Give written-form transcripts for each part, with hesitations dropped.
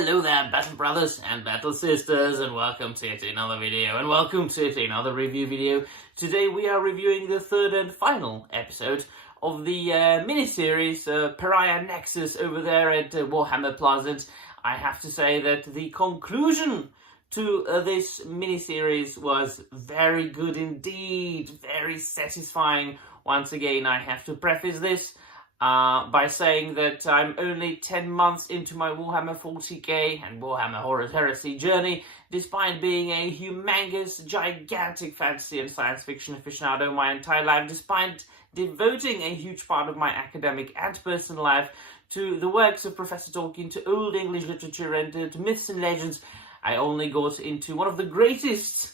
Hello there, Battle Brothers and Battle Sisters, and welcome to yet another video, and welcome to yet another review video. Today we are reviewing the third and final episode of the miniseries Pariah Nexus over there at Warhammer Plaza. I have to say that the conclusion to this miniseries was very good indeed, very satisfying. Once again, I have to preface this by saying that I'm only 10 months into my Warhammer 40k and Warhammer Horus Heresy journey, despite being a humongous, gigantic fantasy and science fiction aficionado my entire life, despite devoting a huge part of my academic and personal life to the works of Professor Tolkien, to Old English literature and to myths and legends. I only got into one of the greatest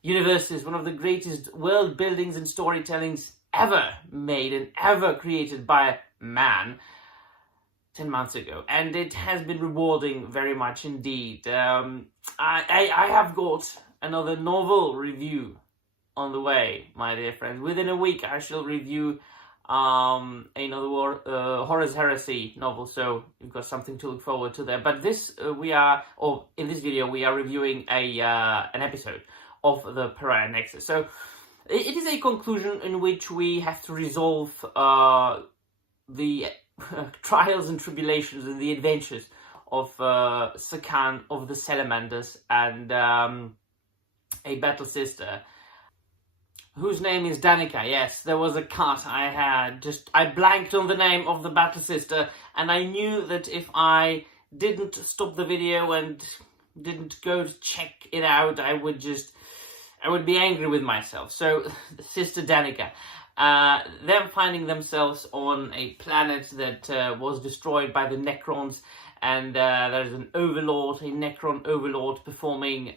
universes, one of the greatest world buildings and storytellings ever made and ever created by man 10 months ago, and it has been rewarding very much indeed. I have got another novel review on the way, my dear friends. Within a week I shall review another Horus Heresy novel, so you've got something to look forward to there. But this in this video we are reviewing an episode of the Pariah Nexus. So it is a conclusion in which we have to resolve the trials and tribulations and the adventures of Sakan of the Salamanders and a battle sister whose name is Danica. Yes, there was a cut. I blanked on the name of the battle sister, and I knew that if I didn't stop the video and didn't go to check it out, I would be angry with myself. So, Sister Danica, them finding themselves on a planet that was destroyed by the Necrons, and there is an overlord, a Necron overlord, performing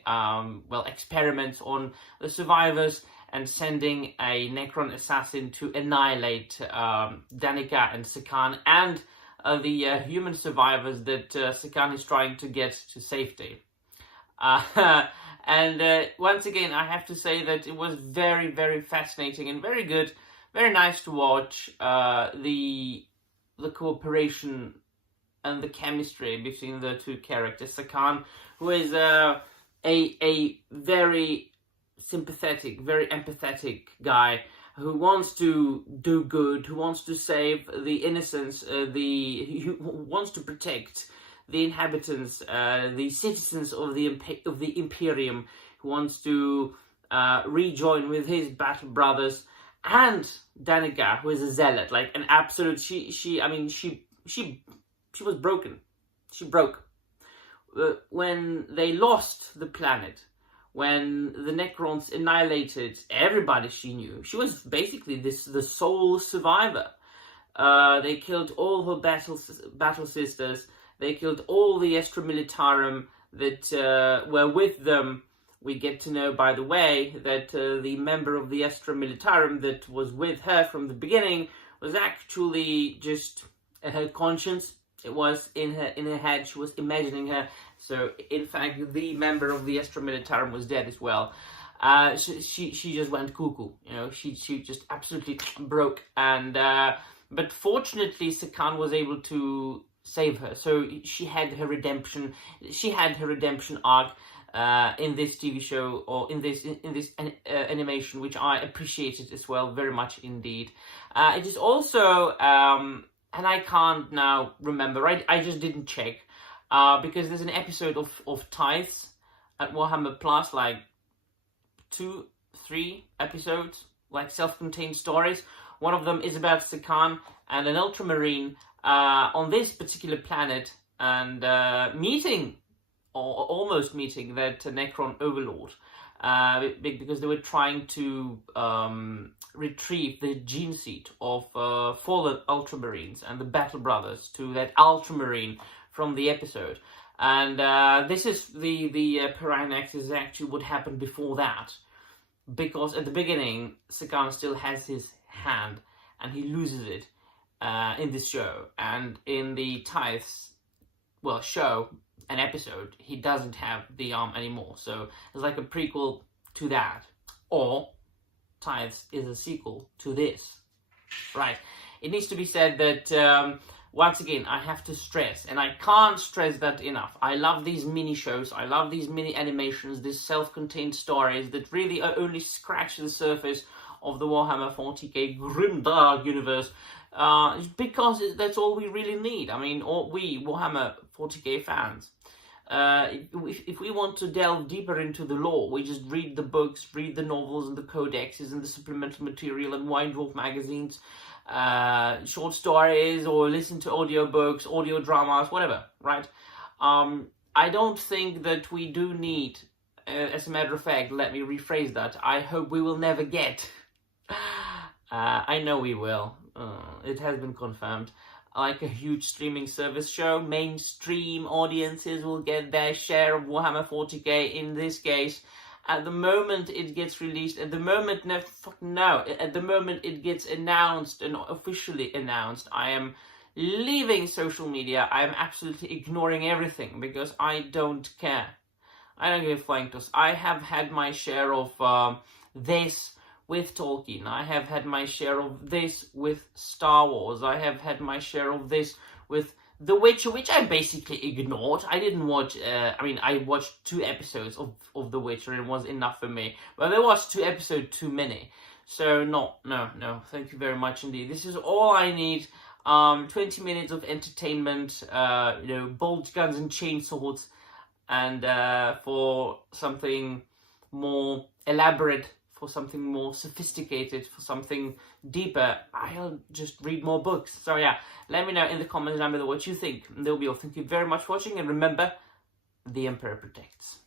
experiments on the survivors and sending a Necron assassin to annihilate Danica and Sakan and the human survivors that Sakan is trying to get to safety. And once again, I have to say that it was very, very fascinating and very good, very nice to watch the cooperation and the chemistry between the two characters. Sakan, who is a very sympathetic, very empathetic guy who wants to do good, who wants to save the innocents, who wants to protect the inhabitants, the citizens of the Imperium, who wants to rejoin with his battle brothers, and Danica, who is a zealot, like an absolute. She was broken. She broke when they lost the planet. When the Necrons annihilated everybody she knew. She was basically the sole survivor. They killed all her battle sisters. They killed all the Astra Militarum that were with them. We get to know, by the way, that the member of the Astra Militarum that was with her from the beginning was actually just her conscience. It was in her head. She was imagining her. So, in fact, the member of the Astra Militarum was dead as well. She just went cuckoo. You know, she just absolutely broke. And but fortunately, Sakan was able to save her. So she had her redemption. She had her redemption arc in this TV show, or in this animation, which I appreciated as well very much indeed. It is also and I can't now remember. I just didn't check because there's an episode of Tithes at Warhammer Plus, like 2-3 episodes, like self-contained stories. One of them is about Sakan and an Ultramarine on this particular planet, and meeting, or almost meeting, that Necron overlord, because they were trying to retrieve the gene seed of fallen Ultramarines and the Battle Brothers to that Ultramarine from the episode. And this is the Pariah Nexus is actually what happened before that, because at the beginning Sakan still has his hand and he loses it in this show, and in the Tithes show and episode he doesn't have the arm anymore. So it's like a prequel to that, or Tithes is a sequel to this, right? It needs to be said that once again, I have to stress, and I can't stress that enough. I love these mini shows, I love these mini animations, these self-contained stories that really only scratch the surface of the Warhammer 40k grimdark universe, because that's all we really need. I mean, we Warhammer 40k fans, if we want to delve deeper into the lore, we just read the books, read the novels and the codexes and the supplemental material and White Dwarf magazines, short stories, or listen to audiobooks, audio dramas, whatever, right? I don't think that we do need, as a matter of fact, let me rephrase that, I hope we will never get, I know we will, it has been confirmed, like a huge streaming service show. Mainstream audiences will get their share of Warhammer 40k. In this case, at the moment it gets released, at the moment, at the moment it gets announced and officially announced, I am leaving social media. I am absolutely ignoring everything because I don't care. I don't give a flying toss. I have had my share of this with Tolkien. I have had my share of this with Star Wars. I have had my share of this with The Witcher, which I basically ignored. I didn't watch, I watched 2 episodes of The Witcher and it was enough for me. But I watched 2 episodes too many. So no, thank you very much indeed. This is all I need. 20 minutes of entertainment, bolt guns and chainsaws, and for something more elaborate, for something more sophisticated, for something deeper, I'll just read more books. So yeah, let me know in the comments down below what you think. And that'll be all. Thank you very much for watching, and remember, the Emperor protects.